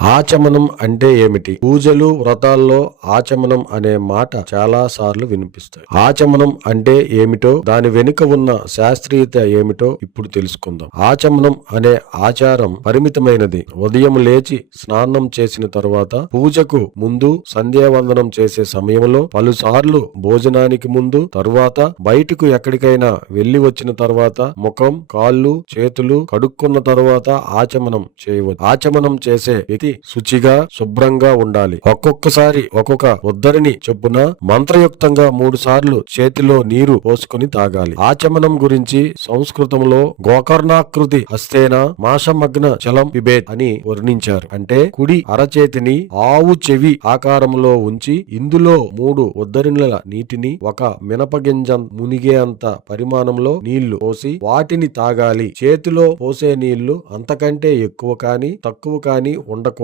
ఆచమనం అంటే ఏమిటి? పూజలు, వ్రతాల్లో ఆచమనం అనే మాట చాలా సార్లు వినిపిస్తాయి. ఆచమనం అంటే ఏమిటో, దాని వెనుక ఉన్న శాస్త్రీయత ఏమిటో ఇప్పుడు తెలుసుకుందాం. ఆచమనం అనే ఆచారం పరిమితమైనది. ఉదయం లేచి స్నానం చేసిన తరువాత, పూజకు ముందు, సంధ్యావందనం చేసే సమయంలో, పలుసార్లు భోజనానికి ముందు, తరువాత బయటకు ఎక్కడికైనా వెళ్లి వచ్చిన తర్వాత, ముఖం, కాళ్ళు, చేతులు కడుక్కున్న తరువాత ఆచమనం చేయవచ్చు. ఆచమనం చేసే వ్యక్తి శుచిగా, శుభ్రంగా ఉండాలి. ఒక్కొక్కసారి ఒక్కొక్క ఉద్ధరిని చొప్పున మంత్రయుక్తంగా 3 సార్లు చేతిలో నీరు పోసుకుని తాగాలి. ఆచమనం గురించి సంస్కృతంలో గోకర్ణాకృతి హస్తేన మాషమగ్న జలం పిబేత్ అని వర్ణించారు. అంటే కుడి అరచేతిని ఆవు చెవి ఆకారంలో ఉంచి ఇందులో 3 ఉద్ధరిణుల నీటిని ఒక మినపగింజ మునిగే అంత పరిమాణంలో నీళ్లు పోసి వాటిని తాగాలి. చేతిలో పోసే నీళ్లు అంతకంటే ఎక్కువ కాని తక్కువ కాని ఉండకూడదు.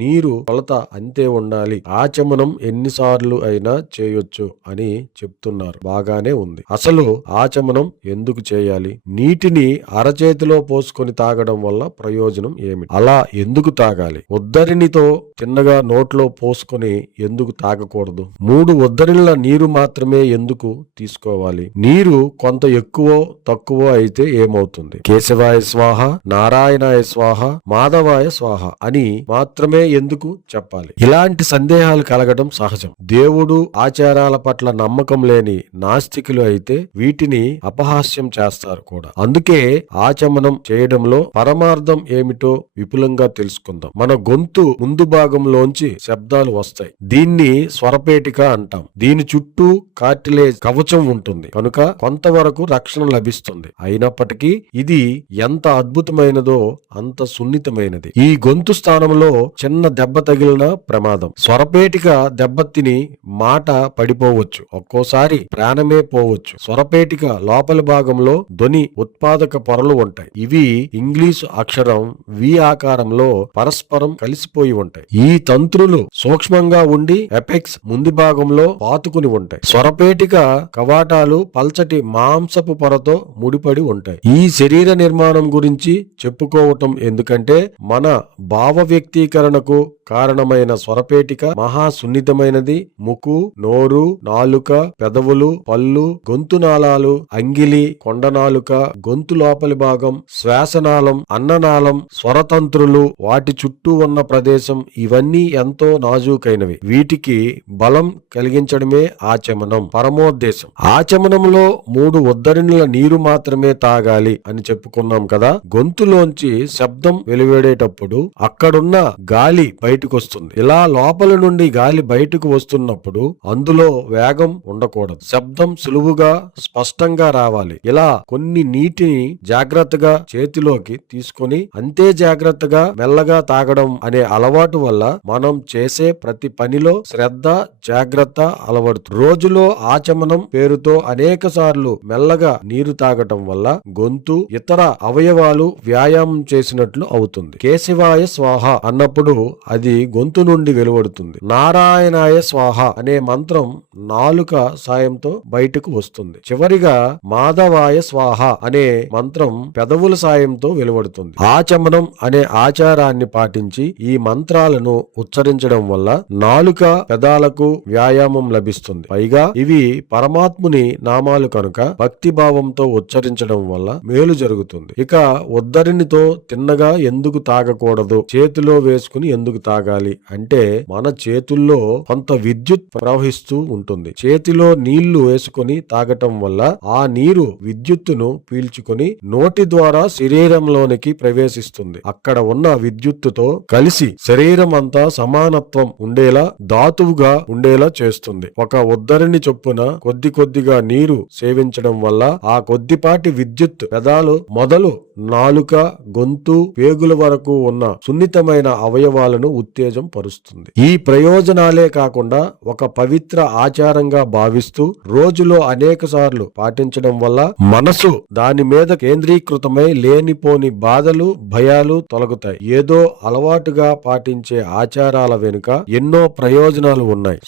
నీరు కొలత అంతే ఉండాలి. ఆచమనం ఎన్నిసార్లు అయినా చేయొచ్చు అని చెప్తున్నారు. బాగానే ఉంది. అసలు ఆచమనం ఎందుకు చేయాలి? నీటిని అరచేతిలో పోసుకొని తాగడం వల్ల ప్రయోజనం ఏమిటి? అలా ఎందుకు తాగాలి? ఉద్ధరినితో తిన్నగా నోట్లో పోసుకొని ఎందుకు తాగకూడదు? 3 ఉద్ధరిణుల నీరు మాత్రమే ఎందుకు తీసుకోవాలి? నీరు కొంత ఎక్కువ తక్కువ అయితే ఏమవుతుంది? కేశవాయ స్వాహ, నారాయణాయ స్వాహ, మాధవాయ స్వాహ అని మాత్రమే ఎందుకు చెప్పాలి? ఇలాంటి సందేహాలు కలగడం సహజం. దేవుడు ఆచారాల పట్ల నమ్మకం లేని నాస్తికులు అయితే వీటిని అపహాస్యం చేస్తారు కూడా. అందుకే ఆచమనం చేయడంలో పరమార్థం ఏమిటో విపులంగా తెలుసుకుందాం. మన గొంతు ముందు భాగంలోంచి శబ్దాలు వస్తాయి. దీన్ని స్వరపేటిక అంటాం. దీని చుట్టూ కార్టిలేజ్ కవచం ఉంటుంది కనుక కొంతవరకు రక్షణ లభిస్తుంది. అయినప్పటికీ ఇది ఎంత అద్భుతమైనదో అంత సున్నితమైనది. ఈ గొంతు స్థానంలో చిన్న దెబ్బ తగిలిన ప్రమాదం. స్వరపేటిక దెబ్బతిని మాట పడిపోవచ్చు. ఒక్కోసారి ప్రాణమే పోవచ్చు. స్వరపేటిక లోపలి భాగంలో ధ్వని ఉత్పాదక పొరలు ఉంటాయి. ఇవి ఇంగ్లీషు అక్షరం వి ఆకారంలో పరస్పరం కలిసిపోయి ఉంటాయి. ఈ తంత్రులు సూక్ష్మంగా ఉండి ఎపెక్స్ ముందు భాగంలో పాతుకుని ఉంటాయి. స్వరపేటిక కవాటాలు పల్చటి మాంసపు పొరతో ముడిపడి ఉంటాయి. ఈ శరీర నిర్మాణం గురించి చెప్పుకోవటం ఎందుకంటే మన భావ వ్యక్తీకరణకు కారణమైన స్వరపేటిక మహా సున్నితమైనది. ముక్కు, నోరు, నాలుక, పెదవులు, పళ్ళు, గొంతు నాళాలు, అంగిలి, కొండనాలుక, గొంతు లోపలి భాగం, శ్వాసనాళం, అన్ననాళం, స్వరతంత్రులు, వాటి చుట్టూ ఉన్న ప్రదేశం ఇవన్నీ ఎంతో నాజూకైనవి. వీటికి బలం కలిగించడమే ఆచమనం పరమోద్దేశం. ఆచమనంలో 3 ఉద్ధరిణుల నీరు మాత్రమే తాగాలి అని చెప్పుకున్నాం కదా. గొంతులోంచి శబ్దం వెలువడేటప్పుడు అక్కడున్న గాలి బయటకు వస్తుంది. ఇలా లోపల నుండి గాలి బయటకు వస్తున్నప్పుడు అందులో వేగం ఉండకూడదు. శబ్దం సులువుగా స్పష్టంగా రావాలి. ఇలా కొన్ని నీటిని జాగ్రత్తగా చేతిలోకి తీసుకొని అంతే జాగ్రత్తగా మెల్లగా తాగడం అనే అలవాటు వల్ల మనం చేసే ప్రతి పనిలో శ్రద్ధ, జాగ్రత్త అలవడుతుంది. రోజులో ఆచమనం పేరుతో అనేక సార్లు మెల్లగా నీరు తాగటం వల్ల గొంతు, ఇతర అవయవాలు వ్యాయామం చేసినట్లు అవుతుంది. కేశవాయ స్వాహ అన్నప్పుడు అది గొంతు నుండి వెలువడుతుంది. నారాయణాయ స్వాహ అనే మంత్రం నాలుక సాయంతో బయటకు వస్తుంది. చివరిగా మాధవాయ స్వాహ అనే మంత్రం పెదవుల సాయంతో వెలువడుతుంది. ఆచమనం అనే ఆచారాన్ని పాటించి ఈ మంత్రాలను ఉచ్చరించడం వల్ల నాలుక, పెదాలకు వ్యాయామం లభిస్తుంది. పైగా ఇవి పరమాత్ముని నామాలు కనుక భక్తి భావంతో ఉచ్చరించడం వల్ల మేలు జరుగుతుంది. ఇక ఉద్ధరినితో తిన్నగా ఎందుకు తాగకూడదు? చేతిలో వేసుకుని ఎందుకు తాగాలి అంటే మన చేతుల్లో కొంత విద్యుత్ ప్రవహిస్తూ ఉంటుంది. చేతిలో నీళ్లు వేసుకుని తాగటం వల్ల ఆ నీరు విద్యుత్తును పీల్చుకుని నోటి ద్వారా శరీరంలోనికి ప్రవేశిస్తుంది. అక్కడ ఉన్న విద్యుత్తుతో కలిసి శరీరం అంతా సమానత్వం ఉండేలా, ధాతువుగా ఉండేలా చేస్తుంది. ఒక ఉద్ధరిని చొప్పున కొద్ది కొద్దిగా నీరు సేవించడం వల్ల ఆ కొద్దిపాటి విద్యుత్ పెదాలు మొదలు నాలుక, గొంతు, పేగుల వరకు ఉన్న సున్నితమైన అవయవాలను ఉత్తేజం పరుస్తుంది. ఈ ప్రయోజనాలే కాకుండా ఒక పవిత్ర ఆచారంగా భావిస్తూ రోజులో అనేక సార్లు పాటించడం వల్ల మనసు దాని మీద కేంద్రీకృతమై లేనిపోని బాధలు, భయాలు తొలగుతాయి. ఏదో అలవాటుగా పాటించే ఆచారాల వెనుక ఎన్నో ప్రయోజనాలు ఉన్నాయి.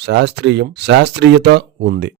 శాస్త్రీయత ఉంది.